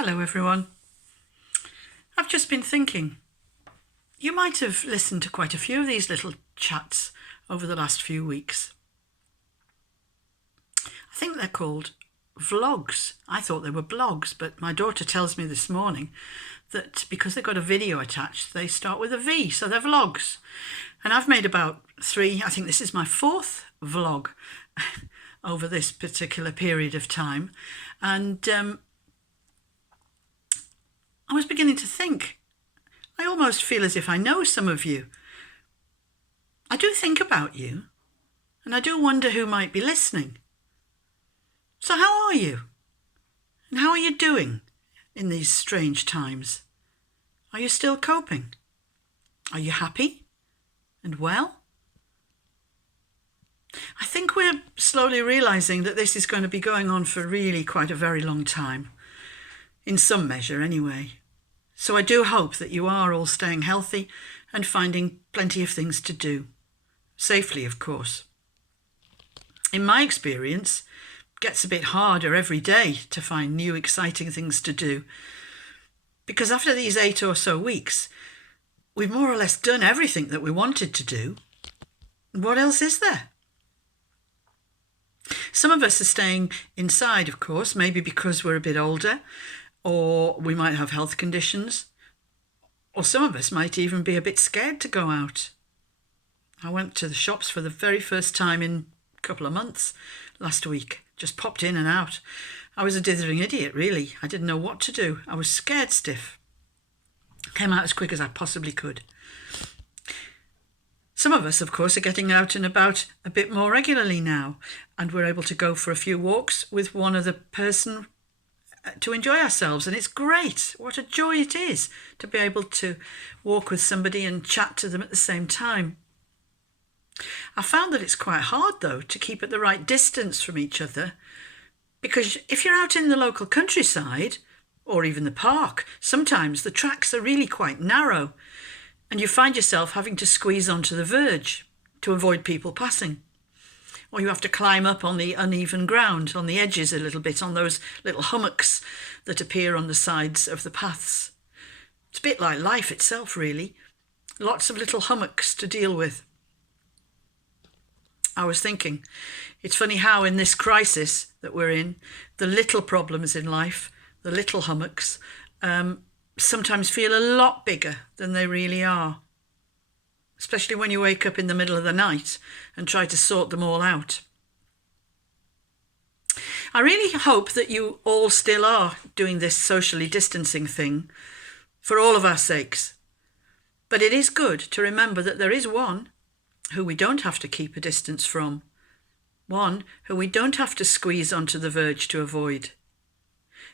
Hello everyone. I've just been thinking, you might have listened to quite a few of these little chats over the last few weeks. I think they're called vlogs. I thought they were blogs, but my daughter tells me this morning that because they've got a video attached, they start with a V, so they're vlogs. And I've made about 3, I think this is my 4th vlog over this particular period of time. And I was beginning to think, I almost feel as if I know some of you. I do think about you, and I do wonder who might be listening. So how are you? And how are you doing in these strange times? Are you still coping? Are you happy and well? I think we're slowly realising that this is going to be going on for really quite a very long time. In some measure anyway. So I do hope that you are all staying healthy and finding plenty of things to do. Safely, of course. In my experience, it gets a bit harder every day to find new exciting things to do. Because after these 8 or so weeks, we've more or less done everything that we wanted to do. What else is there? Some of us are staying inside, of course, maybe because we're a bit older, or we might have health conditions, or some of us might even be a bit scared to go out. I went to the shops for the very first time in a couple of months last week, just popped in and out. I was a dithering idiot, really. I didn't know what to do. I was scared stiff. Came out as quick as I possibly could. Some of us, of course, are getting out and about a bit more regularly now, and we're able to go for a few walks with one other person to enjoy ourselves, and it's great. What a joy it is to be able to walk with somebody and chat to them at the same time. I found that it's quite hard, though, to keep at the right distance from each other, because if you're out in the local countryside, or even the park, sometimes the tracks are really quite narrow, and you find yourself having to squeeze onto the verge to avoid people passing. Or you have to climb up on the uneven ground, on the edges a little bit, on those little hummocks that appear on the sides of the paths. It's a bit like life itself, really. Lots of little hummocks to deal with. I was thinking, it's funny how in this crisis that we're in, the little problems in life, the little hummocks, sometimes feel a lot bigger than they really are. Especially when you wake up in the middle of the night and try to sort them all out. I really hope that you all still are doing this socially distancing thing for all of our sakes. But it is good to remember that there is one who we don't have to keep a distance from, one who we don't have to squeeze onto the verge to avoid,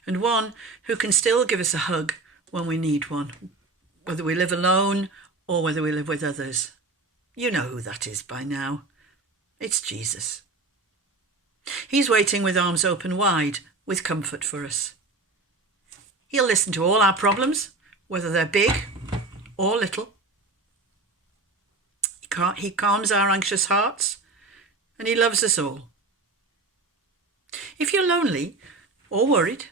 and one who can still give us a hug when we need one, whether we live alone or whether we live with others. You know who that is by now. It's Jesus. He's waiting with arms open wide, with comfort for us. He'll listen to all our problems, whether they're big or little. He calms our anxious hearts, and he loves us all. If you're lonely or worried,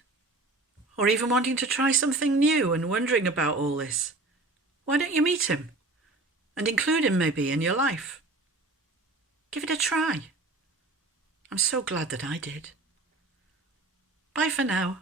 or even wanting to try something new and wondering about all this, why don't you meet him and include him maybe in your life? Give it a try. I'm so glad that I did. Bye for now.